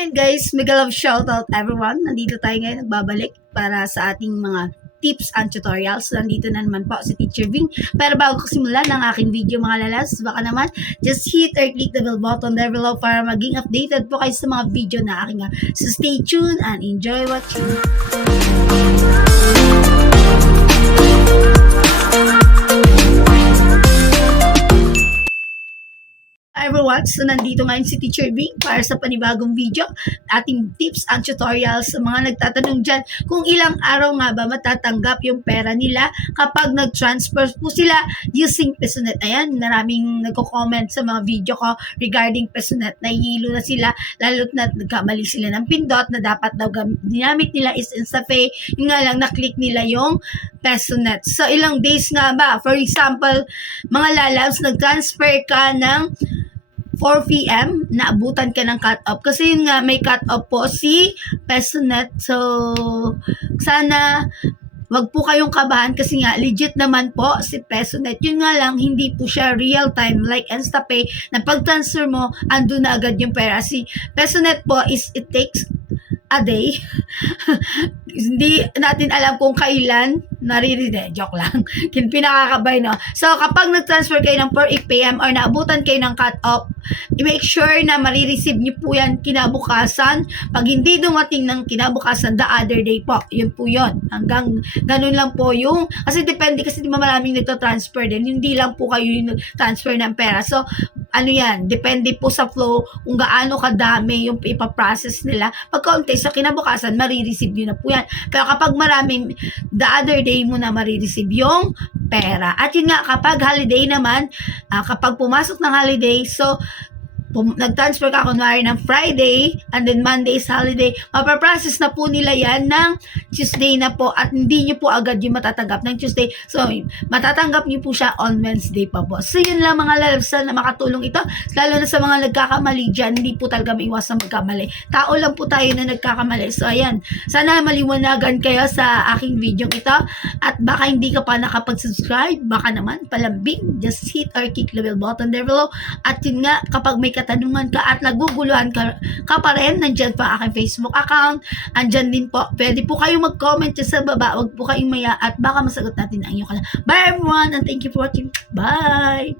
And guys, mega love shoutout everyone. Nandito tayo ngayon nagbabalik para sa ating mga tips and tutorials. Nandito na naman po si Teacher Ving. Pero bago ko simulan ng aking video mga lalas, baka naman just hit or click the bell button there below para maging updated po kayo sa mga video na aking. So stay tuned and enjoy watching. Everyone, so nandito ngayon si Teacher Ving para sa panibagong video, ating tips and tutorials sa mga nagtatanong dyan kung ilang araw nga ba matatanggap yung pera nila kapag nag-transfer po sila using Pesonet. Ayan, maraming nagko-comment sa mga video ko regarding Pesonet. Nahihilo na sila, lalo't na nagkamali sila ng pindot na dapat daw ginamit nila is InstaPay. Yung nga lang, na-click nila yung Pesonet. So, ilang days nga ba? For example, mga lalabs, nag-transfer ka ng 4 p.m. naabutan ka ng cut-off. Kasi yun nga, may cut-off po si Pesonet. So, sana wag po kayong kabahan kasi nga legit naman po si Pesonet. Yun nga lang, hindi po siya real time like InstaPay na pag-transfer mo, andun na agad yung pera. Si Pesonet po is it takes a day. Hindi natin alam kung kailan naririnig. Joke lang. Pinakakabay, no? So, kapag nag-transfer kayo ng 4 p.m. or naabutan kayo ng cut-off, i-make sure na marireceive nyo po yan kinabukasan. Pag hindi dumating ng kinabukasan, the other day po. Yun po yun. Hanggang ganun lang po yung, kasi depende kasi di ba maraming nagto-transfer din. Hindi lang po kayo yung transfer ng pera. So, ano yan, depende po sa flow kung gaano kadami yung ipaprocess nila. Pag kaunti, sa kinabukasan, marireceive nyo na po yan. Pero kapag maraming, the other day mo na marireceive yung pera. At yun nga, kapag holiday naman, kapag pumasok ng holiday, so, nag-transfer ka kunwari ng Friday and then Monday is holiday, mapaprocess na po nila yan ng Tuesday na po at hindi nyo po agad yung matatanggap ng Tuesday. So, matatanggap nyo po siya on Wednesday pa po. So, yun lang mga lalabs na makatulong ito. Lalo na sa mga nagkakamali dyan, hindi po talaga maiwasan magkamali. Tao lang po tayo na nagkakamali. So, ayan. Sana maliwanagan kayo sa aking video ito. At baka hindi ka pa nakapag-subscribe, baka naman palambing, just hit or click the bell button there below. At yun nga, kapag may katanungan ka at naguguluhan ka pa rin, nandyan pa aking Facebook account, andyan din po, pwede po kayong mag-comment dyan sa baba, wag po kayong maya at baka masagot natin ang inyong kalang. Bye everyone and thank you for watching. Bye!